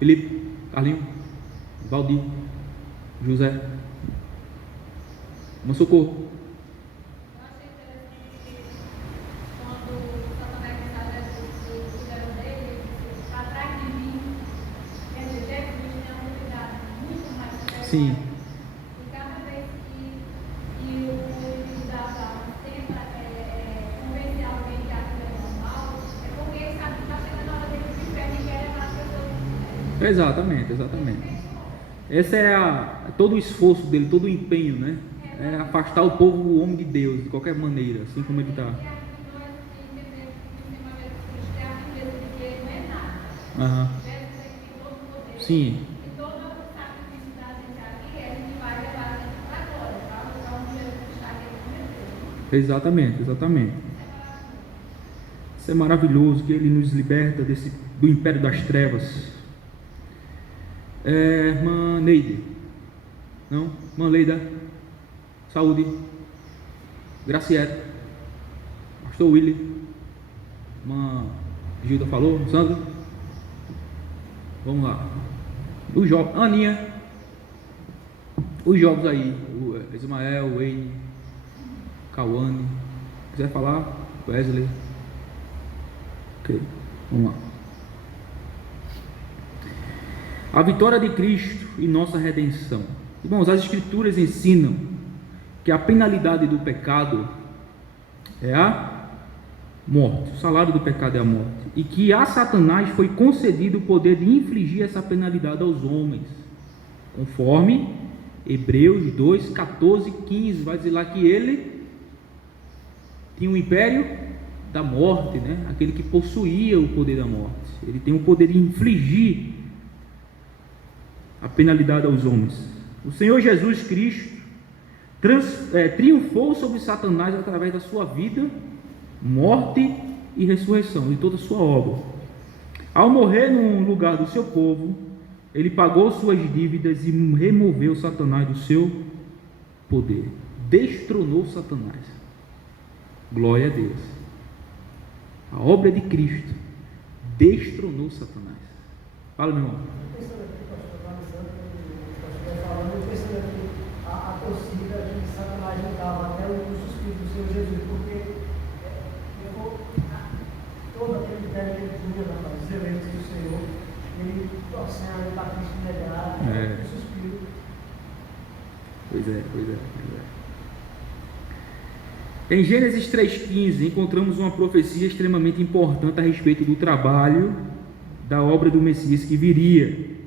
Felipe, Carlinho, Valdir, José, uma socorro. Eu achei interessante que quando Satanás fizeram dele, atrás de mim, quer dizer, Jesus tem uma autoridade muito mais superior. Sim. E cada vez que o Espírito da Palavra tenta convencer alguém que aquilo é normal, é porque ele sabe que está chegando a hora dele se inferno e quer levar as pessoas. Exatamente. Esse é todo o esforço dele, todo o empenho, né? É afastar o povo, o homem de Deus, de qualquer maneira, assim como ele está. Aham. Sim. Exatamente. Isso é maravilhoso, que ele nos liberta do império das trevas. Irmã Neide, não? Irmã Leida, saúde. Graciete, pastor Willy, irmã Gilda falou, Sandra. Vamos lá. Os jogos, Aninha, os jogos aí, o Ismael, o Wayne, Cauane, quiser falar, Wesley. Ok, vamos lá. A vitória de Cristo e nossa redenção. Irmãos, as Escrituras ensinam que a penalidade do pecado é a morte. O salário do pecado é a morte. E que a Satanás foi concedido o poder de infligir essa penalidade aos homens. Conforme Hebreus 2, 14 e 15. Vai dizer lá que ele tinha o império da morte, né? Aquele que possuía o poder da morte. Ele tem o poder de infligir a penalidade aos homens. O Senhor Jesus Cristo triunfou sobre Satanás através da sua vida, morte e ressurreição, de toda a sua obra. Ao morrer no lugar do seu povo, ele pagou suas dívidas e removeu Satanás do seu poder. Destronou Satanás. Glória a Deus. A obra de Cristo destronou Satanás. Fala, meu irmão. Eu pensando aqui, a torcida de Satanás não estava até o suspiro do Senhor Jesus, porque todo aquele império que ele tinha, os eventos do Senhor, ele torcendo para Cristo negado, o suspiro. Pois é. Em Gênesis 3,15 encontramos uma profecia extremamente importante a respeito do trabalho da obra do Messias que viria.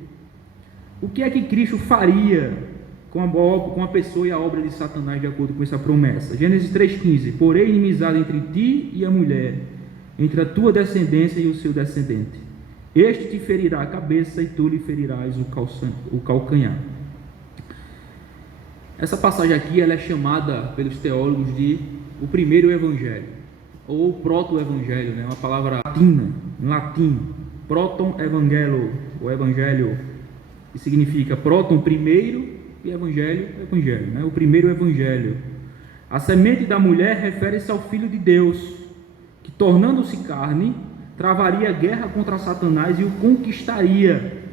O que é que Cristo faria com a pessoa e a obra de Satanás de acordo com essa promessa? Gênesis 3,15: porém inimizade entre ti e a mulher, entre a tua descendência e o seu descendente. Este te ferirá a cabeça e tu lhe ferirás o calcanhar. Essa passagem aqui ela é chamada pelos teólogos de o primeiro evangelho, ou proto-evangelho, né? Uma palavra latina, em latim, proton-evangelo, o evangelho, que significa proton, primeiro, e evangelho, evangelho, né? O primeiro evangelho. A semente da mulher refere-se ao Filho de Deus, que tornando-se carne, travaria guerra contra Satanás e o conquistaria.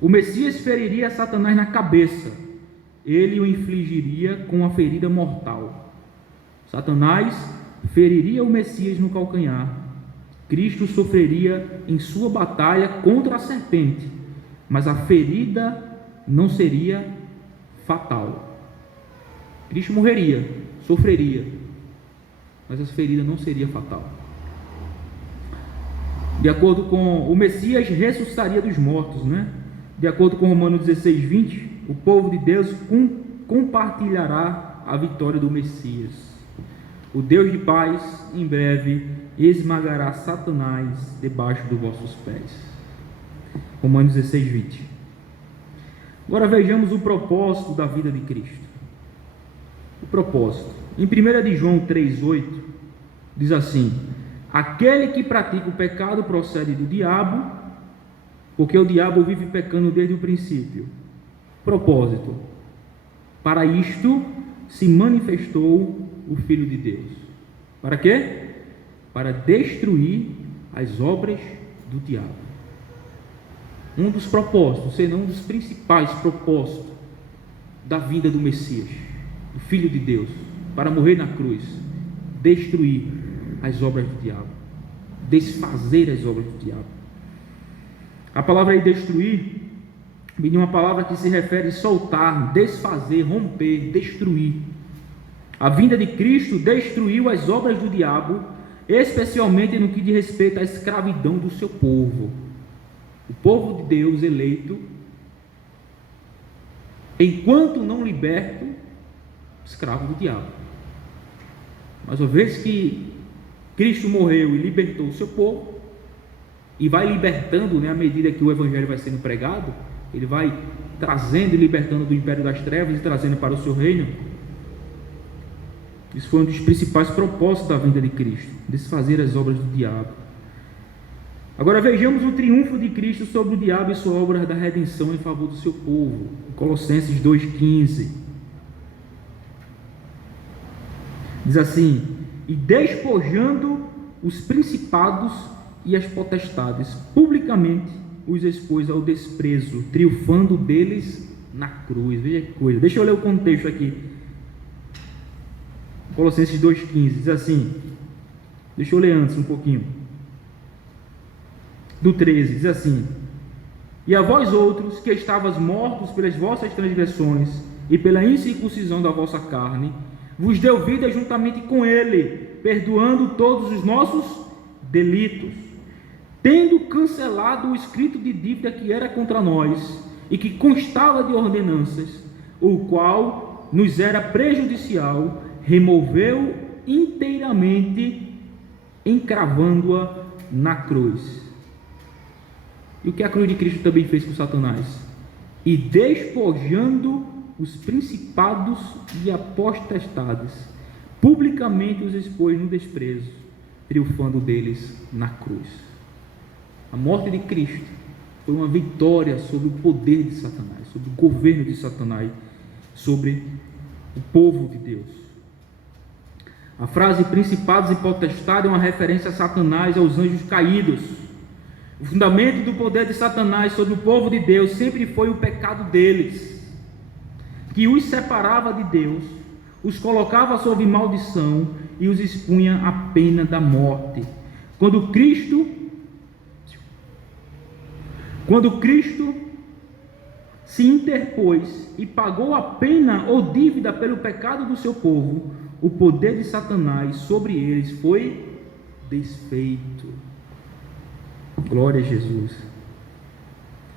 O Messias feriria Satanás na cabeça, ele o infligiria com a ferida mortal. Satanás feriria o Messias no calcanhar. Cristo sofreria em sua batalha contra a serpente, mas a ferida não seria fatal. Cristo morreria, sofreria, mas essa ferida não seria fatal. De acordo com o Messias, ressuscitaria dos mortos, né? De acordo com Romanos 16, 20, o povo de Deus compartilhará a vitória do Messias. O Deus de paz, em breve, esmagará Satanás debaixo dos vossos pés. Romanos 16, 20. Agora vejamos o propósito da vida de Cristo. O propósito. Em 1 de João 3, 8, diz assim: aquele que pratica o pecado procede do diabo, porque o diabo vive pecando desde o princípio. Propósito: para isto se manifestou o Filho de Deus. Para quê? Para destruir as obras do diabo. Um dos propósitos, se não um dos principais propósitos da vida do Messias, do Filho de Deus, para morrer na cruz, destruir as obras do diabo, desfazer as obras do diabo. A palavra aí destruir vem de uma palavra que se refere a soltar, desfazer, romper, destruir. A vinda de Cristo destruiu as obras do diabo, especialmente no que diz respeito à escravidão do seu povo. O povo de Deus eleito, enquanto não liberto, escravo do diabo. Mas uma vez que Cristo morreu e libertou o seu povo, e vai libertando, né, à medida que o evangelho vai sendo pregado, ele vai trazendo e libertando do império das trevas e trazendo para o seu reino. Isso foi um dos principais propósitos da vinda de Cristo, desfazer as obras do diabo. Agora vejamos o triunfo de Cristo sobre o diabo e sua obra da redenção em favor do seu povo. Colossenses 2,15 diz assim: e despojando os principados e as potestades, publicamente os expôs ao desprezo, triunfando deles na cruz. Veja que coisa. Deixa eu ler o contexto aqui. Colossenses 2,15 diz assim, deixa eu ler antes um pouquinho, do 13, diz assim: e a vós outros que estavas mortos pelas vossas transgressões e pela incircuncisão da vossa carne, vos deu vida juntamente com ele, perdoando todos os nossos delitos, tendo cancelado o escrito de dívida que era contra nós e que constava de ordenanças, o qual nos era prejudicial, removeu inteiramente, encravando-a na cruz. E o que a cruz de Cristo também fez com Satanás? E despojando os principados e as potestades, publicamente os expôs no desprezo, triunfando deles na cruz. A morte de Cristo foi uma vitória sobre o poder de Satanás, sobre o governo de Satanás, sobre o povo de Deus. A frase principados e potestades é uma referência a Satanás, aos anjos caídos. O fundamento do poder de Satanás sobre o povo de Deus sempre foi o pecado deles, que os separava de Deus, os colocava sob maldição e os expunha à pena da morte. Quando Cristo se interpôs e pagou a pena ou dívida pelo pecado do seu povo, o poder de Satanás sobre eles foi desfeito. Glória a Jesus.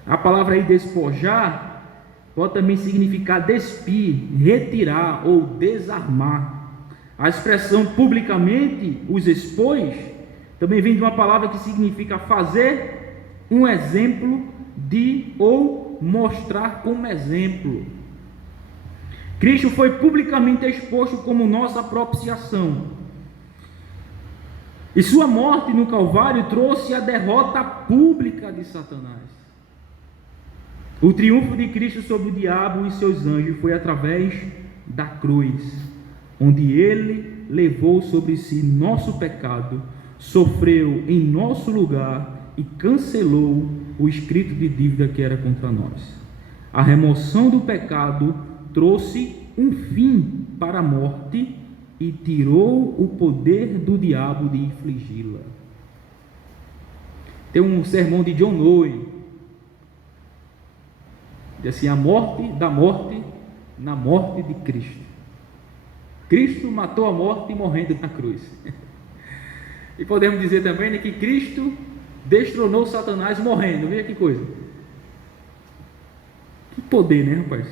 A palavra aí despojar pode também significar despir, retirar ou desarmar. A expressão publicamente os expôs também vem de uma palavra que significa fazer um exemplo de ou mostrar como exemplo. Cristo foi publicamente exposto como nossa propiciação. E sua morte no Calvário trouxe a derrota pública de Satanás. O triunfo de Cristo sobre o diabo e seus anjos foi através da cruz, onde ele levou sobre si nosso pecado, sofreu em nosso lugar e cancelou o escrito de dívida que era contra nós. A remoção do pecado trouxe um fim para a morte e tirou o poder do diabo de infligi-la. Tem um sermão de John Owen, diz assim: a morte da morte na morte de Cristo. Cristo matou a morte morrendo na cruz. E podemos dizer também, né, que Cristo destronou Satanás morrendo. Veja que coisa. Que poder, né, rapaz?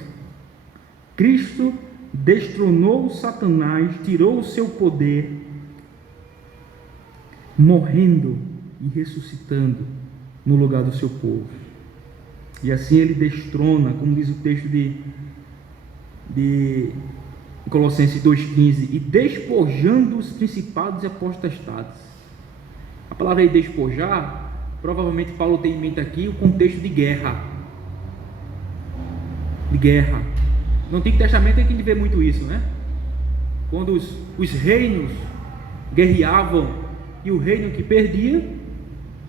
Cristo destronou Satanás, tirou o seu poder, morrendo e ressuscitando no lugar do seu povo. E assim ele destrona, como diz o texto de Colossenses 2,15, e despojando os principados e potestades. A palavra aí despojar, provavelmente Paulo tem em mente aqui o contexto de guerra. De guerra. No Antigo Testamento a gente vê muito isso, né? Quando os reinos guerreavam e o reino que perdia,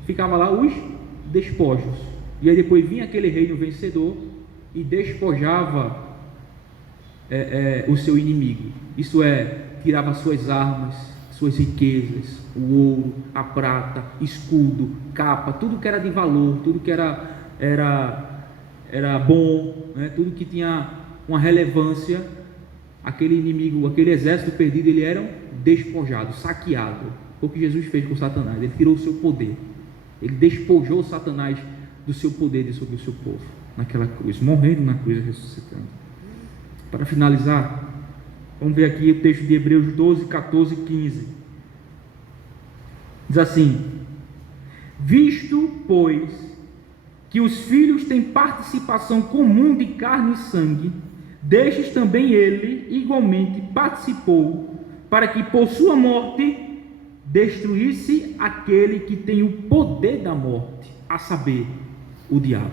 ficava lá os despojos. E aí depois vinha aquele reino vencedor e despojava o seu inimigo. Isso é, tirava suas armas, suas riquezas, o ouro, a prata, escudo, capa, tudo que era de valor, tudo que era bom, né? Tudo que tinha uma relevância. Aquele inimigo, aquele exército perdido, ele era despojado, saqueado. Foi o que Jesus fez com Satanás. Ele tirou o seu poder, ele despojou Satanás do seu poder sobre o seu povo, naquela cruz, morrendo na cruz e ressuscitando. Para finalizar, vamos ver aqui o texto de Hebreus 12, 14 e 15. Diz assim: visto, pois, que os filhos têm participação comum de carne e sangue, destes também ele igualmente participou, para que por sua morte destruísse aquele que tem o poder da morte, a saber, o diabo.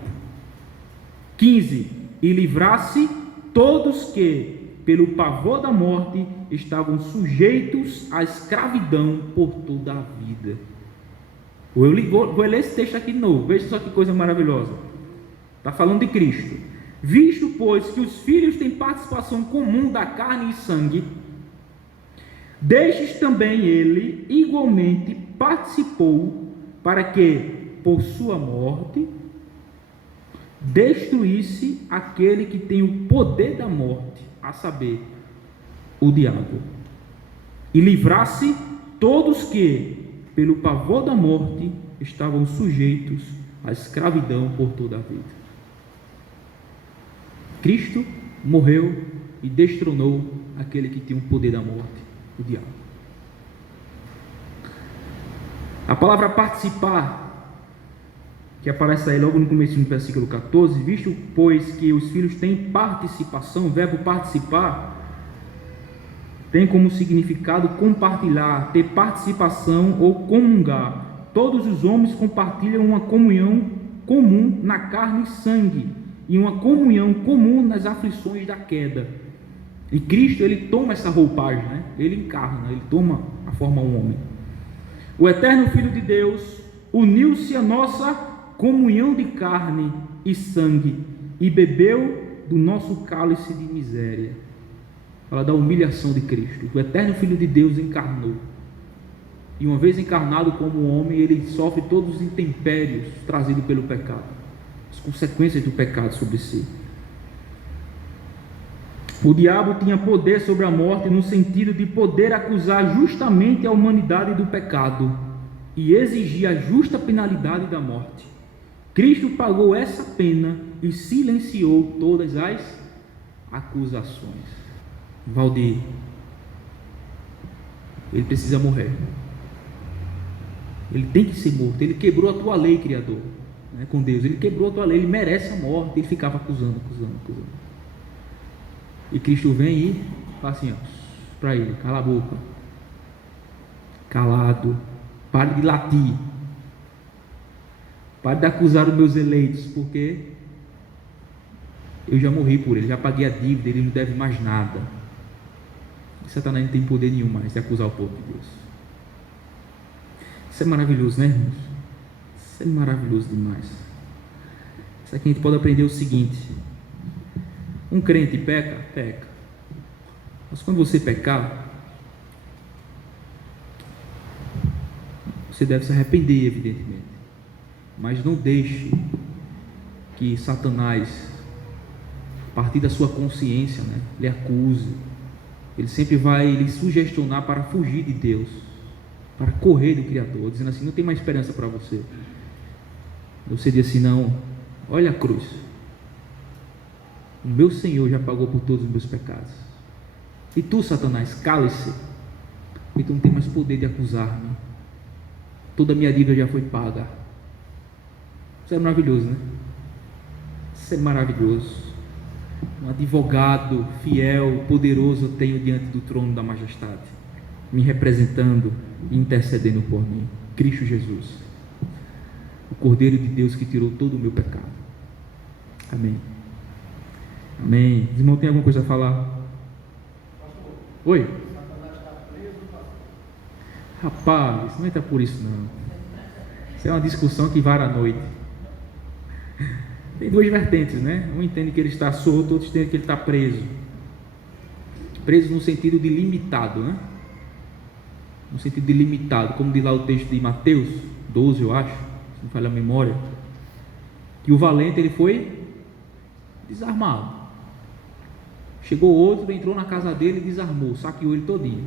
15. E livrasse todos que, pelo pavor da morte, estavam sujeitos à escravidão por toda a vida. Vou ler esse texto aqui de novo. Veja só que coisa maravilhosa. Está falando de Cristo. Visto, pois, que os filhos têm participação comum da carne e sangue, destes também ele igualmente participou, para que, por sua morte, destruísse aquele que tem o poder da morte, a saber, o diabo, e livrasse todos que, pelo pavor da morte, estavam sujeitos à escravidão por toda a vida. Cristo morreu e destronou aquele que tinha o poder da morte, o diabo. A palavra participar, que aparece aí logo no começo do versículo 14, visto, pois, que os filhos têm participação, o verbo participar tem como significado compartilhar, ter participação ou comungar. Todos os homens compartilham uma comunhão comum na carne e sangue, e uma comunhão comum nas aflições da queda. E Cristo, ele toma essa roupagem, né? Ele encarna, ele toma a forma de um homem. O eterno Filho de Deus uniu-se à nossa comunhão de carne e sangue e bebeu do nosso cálice de miséria. Fala da humilhação de Cristo. O eterno Filho de Deus encarnou. E uma vez encarnado como homem, ele sofre todos os intempérios trazidos pelo pecado, as consequências do pecado sobre si. O diabo tinha poder sobre a morte no sentido de poder acusar justamente a humanidade do pecado e exigir a justa penalidade da morte. Cristo pagou essa pena e silenciou todas as acusações. Valdir, ele precisa morrer. Ele tem que ser morto. Ele quebrou a tua lei, Criador, né, com Deus. Ele quebrou a tua lei, ele merece a morte. Ele ficava acusando. E Cristo vem e fala assim, para ele: cala a boca, calado, pare de latir, pare de acusar os meus eleitos, porque eu já morri por ele, já paguei a dívida, ele não deve mais nada. E Satanás não tem poder nenhum mais de acusar o povo de Deus. Isso é maravilhoso, né, irmãos? Isso é maravilhoso demais. Isso aqui a gente pode aprender o seguinte: um crente peca, peca. Mas quando você pecar, você deve se arrepender, evidentemente. Mas não deixe que Satanás, a partir da sua consciência, né, lhe acuse. Ele sempre vai lhe sugestionar para fugir de Deus, para correr do Criador, dizendo assim: não tem mais esperança para você. Você diz assim: não, olha a cruz, o meu Senhor já pagou por todos os meus pecados. E tu, Satanás, cale-se, porque tu não tem mais poder de acusar-me. Toda a minha dívida já foi paga. Isso é maravilhoso, né? Isso é maravilhoso. Um advogado fiel, poderoso eu tenho diante do trono da majestade, me representando e intercedendo por mim. Cristo Jesus, o Cordeiro de Deus que tirou todo o meu pecado. Amém. Amém. Irmão, tem alguma coisa a falar? Oi? Rapaz, não entra por isso não. Isso é uma discussão que vara a noite. Tem duas vertentes, né? Um entende que ele está solto, outro entende que ele está preso. Preso no sentido de limitado, né? No sentido de limitado, como diz lá o texto de Mateus 12, eu acho, se não falha a memória, que o valente ele foi desarmado. Chegou outro, entrou na casa dele e desarmou, saqueou ele todinho.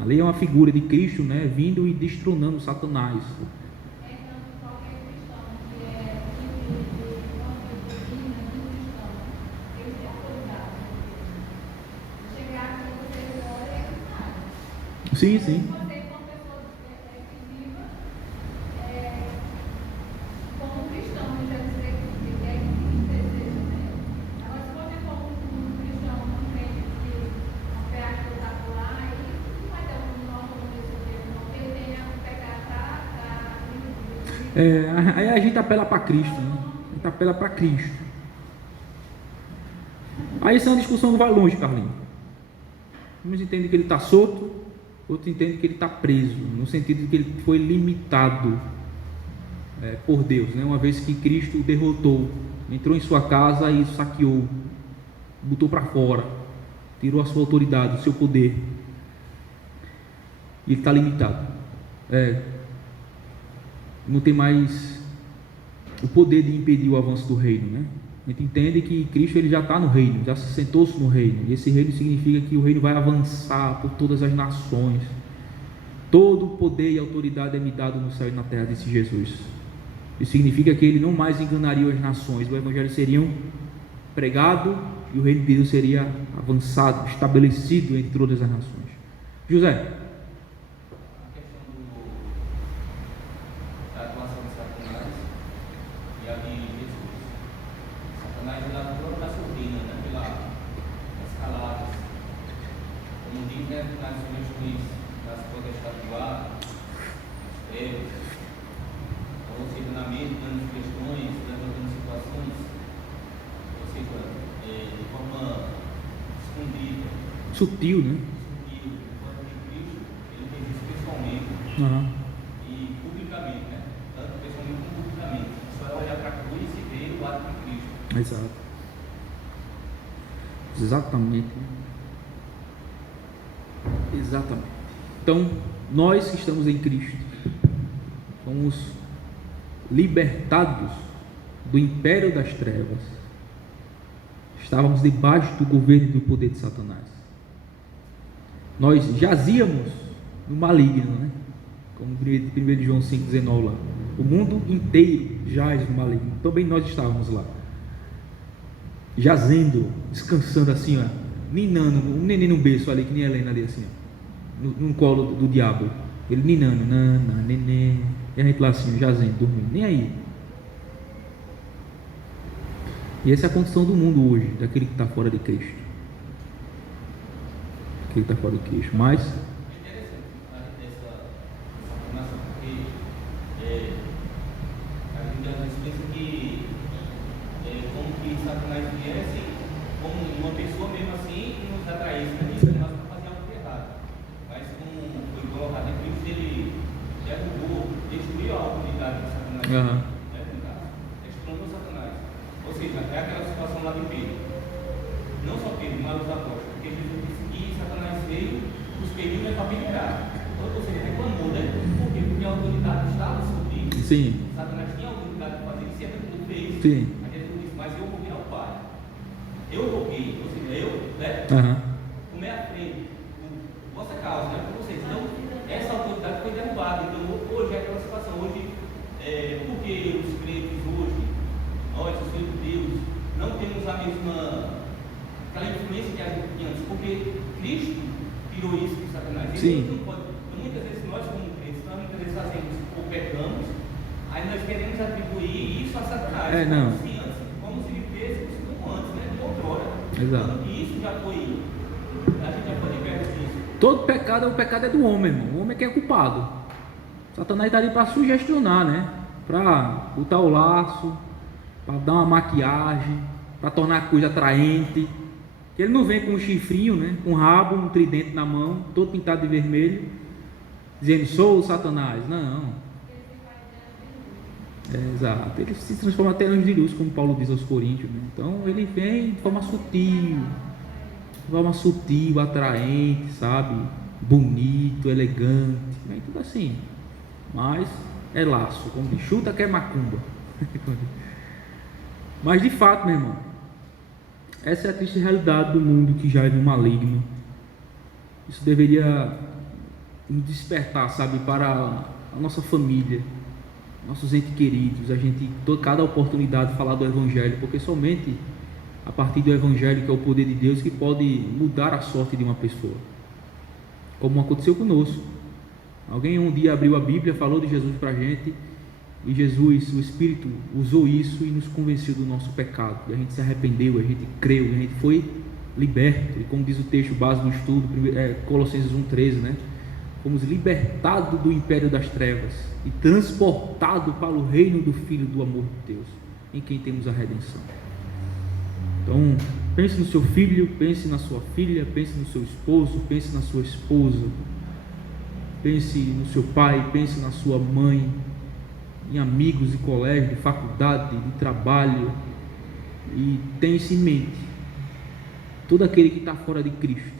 Ali é uma figura de Cristo, né? Vindo e destronando Satanás. Sim, sim. Aí a gente apela para Cristo, né? A gente apela para Cristo. Aí essa é uma discussão que vai longe, Carlinhos. Uns entendem que ele está solto, outros entendem que ele está preso, no sentido de que ele foi limitado por Deus, né? Uma vez que Cristo o derrotou, entrou em sua casa e saqueou, botou para fora, tirou a sua autoridade, o seu poder, e ele está limitado. Não tem mais o poder de impedir o avanço do reino, né? A gente entende que Cristo ele já está no reino, já se sentou-se no reino, e esse reino significa que o reino vai avançar por todas as nações. Todo o poder e autoridade é me dado no céu e na terra, disse Jesus. Isso significa que ele não mais enganaria as nações, o evangelho seria pregado e o reino de Deus seria avançado, estabelecido entre todas as nações. José. Sutil, né? Ele fez isso pessoalmente e publicamente, né? Tanto pessoalmente como publicamente. Só é olhar para a cruz e ver o ato de Cristo. Exato. Exatamente. Exatamente. Então, nós que estamos em Cristo, fomos libertados do império das trevas. Estávamos debaixo do governo e do poder de Satanás. Nós jazíamos no maligno, né? Como 1 João 5,19 lá. O mundo inteiro jaz no maligno. Também nós estávamos lá, jazendo, descansando assim, ó, ninando, um neném no berço ali, que nem a Helena ali assim, ó, no colo do diabo. Ele ninando, nana, neném, e a gente lá assim, jazendo, dormindo, nem aí. E essa é a condição do mundo hoje, daquele que está fora de Cristo. que ele está fora do queixo. Mas É interessante essa afirmação, porque a gente às vezes pensa que como que Satanás viesse como uma pessoa mesmo assim e nos atraísse para fazer algo errado. Mas como foi colocado em Cristo, ele derrubou, destruiu a autoridade de Satanás. Destronou Satanás. Ou seja, é aquela situação lá de Pedro. Não só Pedro, mas os apóstolos. Porque Jesus disse que Satanás veio, os pediu para peneirar. Ou seja, reclamou, né? Por quê? Porque a autoridade estava sobre ele. sim, Satanás tinha a autoridade de fazer isso e ele fez. sim. Mas Jesus disse, mas eu roguei ao Pai. Eu roguei, ou seja, eu, né? Tomei a frente por vossa causa, né? Por vocês. Então, essa autoridade foi derrubada. Então, hoje é aquela situação. Hoje, porque os crentes hoje, nós, os filhos de Deus, não temos a mesma aquela influência que a gente tinha antes, porque Cristo tirou isso de Satanás. Sim. Não pode, então, muitas vezes nós, como crentes, nós muitas vezes fazemos ou pecamos, aí nós queremos atribuir isso a Satanás. Não. Como se vivêssemos como antes, né? De outrora. Exato. Quando isso já foi, a gente já foi liberto disso. Todo pecado, o pecado é do homem, irmão. O homem que é culpado. Satanás está ali para sugestionar, né? Para botar o laço, para dar uma maquiagem, para tornar a coisa atraente. Que ele não vem com um chifrinho, né? Com um rabo, um tridente na mão, todo pintado de vermelho, dizendo, sou o Satanás. Não. Exato. Ele se transforma até em anjo de luz, como Paulo diz aos Coríntios, né? Então ele vem de forma sutil, atraente, sabe? Bonito, elegante, né? Tudo assim. Mas é laço, como diz, chuta que é macumba. Mas de fato, meu irmão, essa é a triste realidade do mundo que jaz no maligno. Isso deveria nos despertar, sabe, para a nossa família, nossos entes queridos, a gente, cada oportunidade, falar do Evangelho, porque somente a partir do Evangelho, que é o poder de Deus, que pode mudar a sorte de uma pessoa, como aconteceu conosco. Alguém um dia abriu a Bíblia, falou de Jesus para a gente, e Jesus, o Espírito, usou isso e nos convenceu do nosso pecado, e a gente se arrependeu, a gente creu, e a gente foi liberto, e como diz o texto base do estudo, Colossenses 1,13, né? Fomos libertados do império das trevas e transportados para o reino do Filho do amor de Deus, em quem temos a redenção. Então, pense no seu filho, pense na sua filha, pense no seu esposo, pense na sua esposa, pense no seu pai, pense na sua mãe, em amigos de colégio, de faculdade, de trabalho, e tenha isso em mente: todo aquele que está fora de Cristo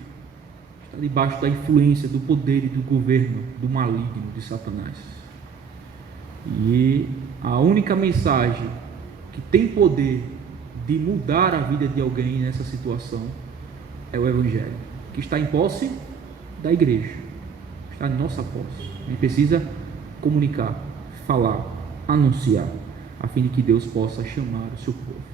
está debaixo da influência, do poder e do governo do maligno, de Satanás. E a única mensagem que tem poder de mudar a vida de alguém nessa situação é o Evangelho, que está em posse da igreja, está em nossa posse. A gente precisa comunicar, falar, anunciar, a fim de que Deus possa chamar o seu povo.